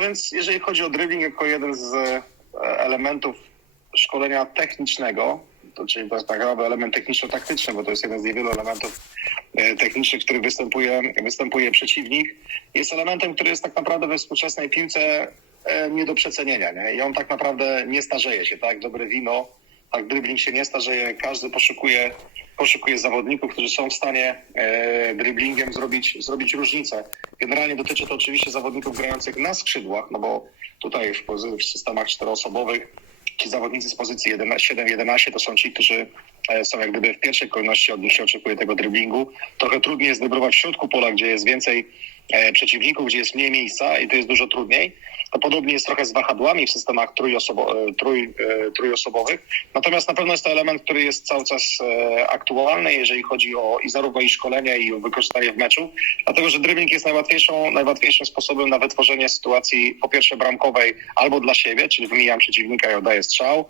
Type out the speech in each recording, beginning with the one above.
Więc jeżeli chodzi o dribbling jako jeden z e, elementów szkolenia technicznego, to czyli to jest tak naprawdę element techniczno-taktyczny, bo to jest jeden z niewielu elementów e, technicznych, w których występuje, występuje przeciwnik, jest elementem, który jest tak naprawdę we współczesnej piłce e, nie do przecenienia. Nie? I on tak naprawdę nie starzeje się, tak? Dobre wino, tak dribbling się nie starzeje. Każdy poszukuje, poszukuje zawodników, którzy są w stanie e, dribblingiem zrobić, zrobić różnicę. Generalnie dotyczy to oczywiście zawodników grających na skrzydłach, no bo tutaj w, w systemach czteroosobowych ci zawodnicy z pozycji 7-11 to są ci, którzy e, są jak gdyby w pierwszej kolejności od nich się oczekuje tego driblingu. Trochę trudniej jest dryblować w środku pola, gdzie jest więcej e, przeciwników, gdzie jest mniej miejsca i to jest dużo trudniej. To podobnie jest trochę z wahadłami w systemach trójosobo, e, trój, e, trójosobowych. Natomiast na pewno jest to element, który jest cały czas e, aktualny, jeżeli chodzi o i zarówno i szkolenie, i o wykorzystanie w meczu. Dlatego, że dribbling jest najłatwiejszą, najłatwiejszym sposobem na wytworzenie sytuacji po pierwsze bramkowej albo dla siebie, czyli wymijam przeciwnika i oddaję strzał.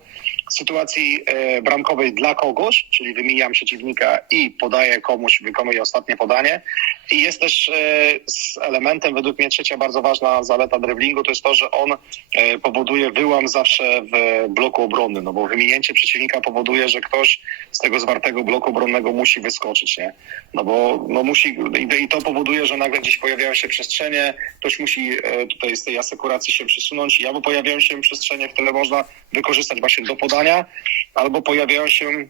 Sytuacji bramkowej dla kogoś, czyli wymijam przeciwnika i podaję komuś, wykonuję ostatnie podanie. I jest też z elementem, według mnie trzecia bardzo ważna zaleta driblingu, to jest to, że on e, powoduje wyłam zawsze w bloku obronnym, no bo wyminięcie przeciwnika powoduje, że ktoś z tego zwartego bloku obronnego musi wyskoczyć, nie? No bo no musi, i- to powoduje, że nagle gdzieś pojawiają się przestrzenie, ktoś musi e, tutaj z tej asekuracji się przesunąć i albo pojawiają się przestrzenie, które można wykorzystać właśnie do podania, albo pojawiają się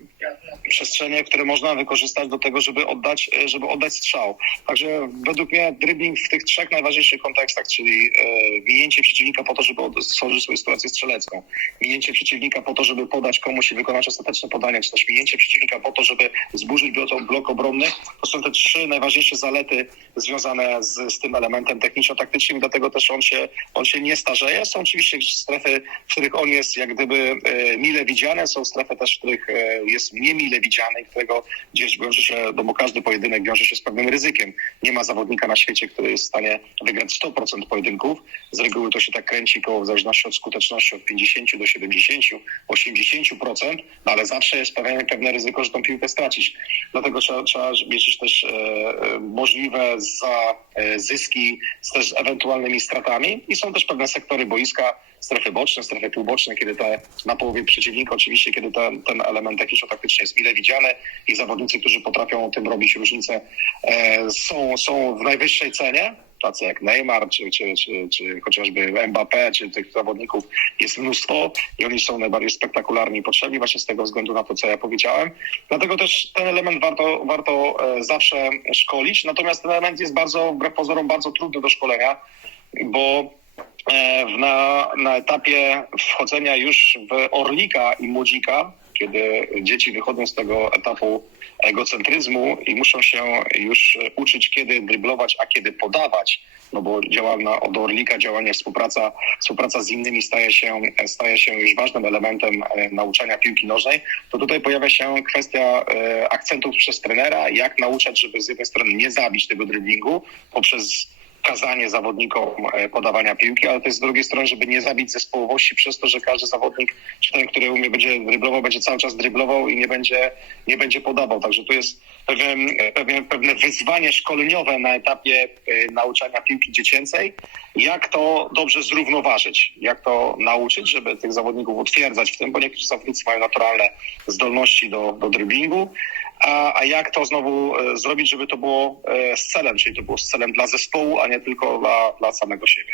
przestrzenie, które można wykorzystać do tego, żeby oddać, e, żeby oddać strzał. Także według mnie dribbling w tych trzech najważniejszych kontekstach, czyli e, minięcie przeciwnika po to, żeby stworzyć swoją sytuację strzelecką, minięcie przeciwnika po to, żeby podać komuś i wykonać ostateczne podanie, czy też minięcie przeciwnika po to, żeby zburzyć blok, obronny, to są te trzy najważniejsze zalety związane z, z tym elementem techniczno-taktycznym dlatego też on się, on się nie starzeje. Są oczywiście strefy, w których on jest jak gdyby e, mile widziany, są strefy też, w których e, jest niemile widziany, którego gdzieś wiąże się, no bo każdy pojedynek wiąże się z pewnym ryzykiem. Nie ma zawodnika na świecie, który jest w stanie wygrać 100% pojedynków. Z reguły to się tak kręci koło w zależności od skuteczności od 50 do 70, 80%, no ale zawsze jest pewne, pewne ryzyko, że tą piłkę stracić. Dlatego trzeba, trzeba też e, możliwe za e, zyski z też ewentualnymi stratami i są też pewne sektory boiska, strefy boczne, strefy półboczne, kiedy te na połowie przeciwnika, oczywiście, kiedy ten, ten element techniczno-taktyczny jest mile widziany i zawodnicy, którzy potrafią tym robić różnicę, e, są, są w najwyższej cenie. Tacy jak Neymar, czy, czy, czy, czy chociażby Mbappé, czy tych zawodników jest mnóstwo i oni są najbardziej spektakularni i potrzebni właśnie z tego względu na to, co ja powiedziałem. Dlatego też ten element warto, warto e, zawsze szkolić. Natomiast ten element jest bardzo, wbrew pozorom, bardzo trudny do szkolenia, bo e, na, na etapie wchodzenia już w orlika i młodzika, kiedy dzieci wychodzą z tego etapu egocentryzmu i muszą się już uczyć, kiedy dryblować, a kiedy podawać, no bo działalna od orlika, działanie, współpraca, współpraca z innymi staje się, staje się już ważnym elementem e, nauczania piłki nożnej, to tutaj pojawia się kwestia e, akcentów przez trenera, jak nauczać, żeby z jednej strony nie zabić tego dryblingu poprzez kazanie zawodnikom e, podawania piłki, ale też z drugiej strony, żeby nie zabić zespołowości przez to, że każdy zawodnik, czy ten, który umie, będzie dryblował, będzie cały czas dryblował i nie będzie, nie będzie podawał. Także tu jest pewien, pewien, pewne wyzwanie szkoleniowe na etapie e, nauczania piłki dziecięcej. Jak to dobrze zrównoważyć? Jak to nauczyć, żeby tych zawodników utwierdzać w tym, bo niektórzy zawodnicy mają naturalne zdolności do, do driblingu, a, a jak to znowu e, zrobić, żeby to było e, z celem, czyli to było z celem dla zespołu, a nie tylko dla, dla samego siebie.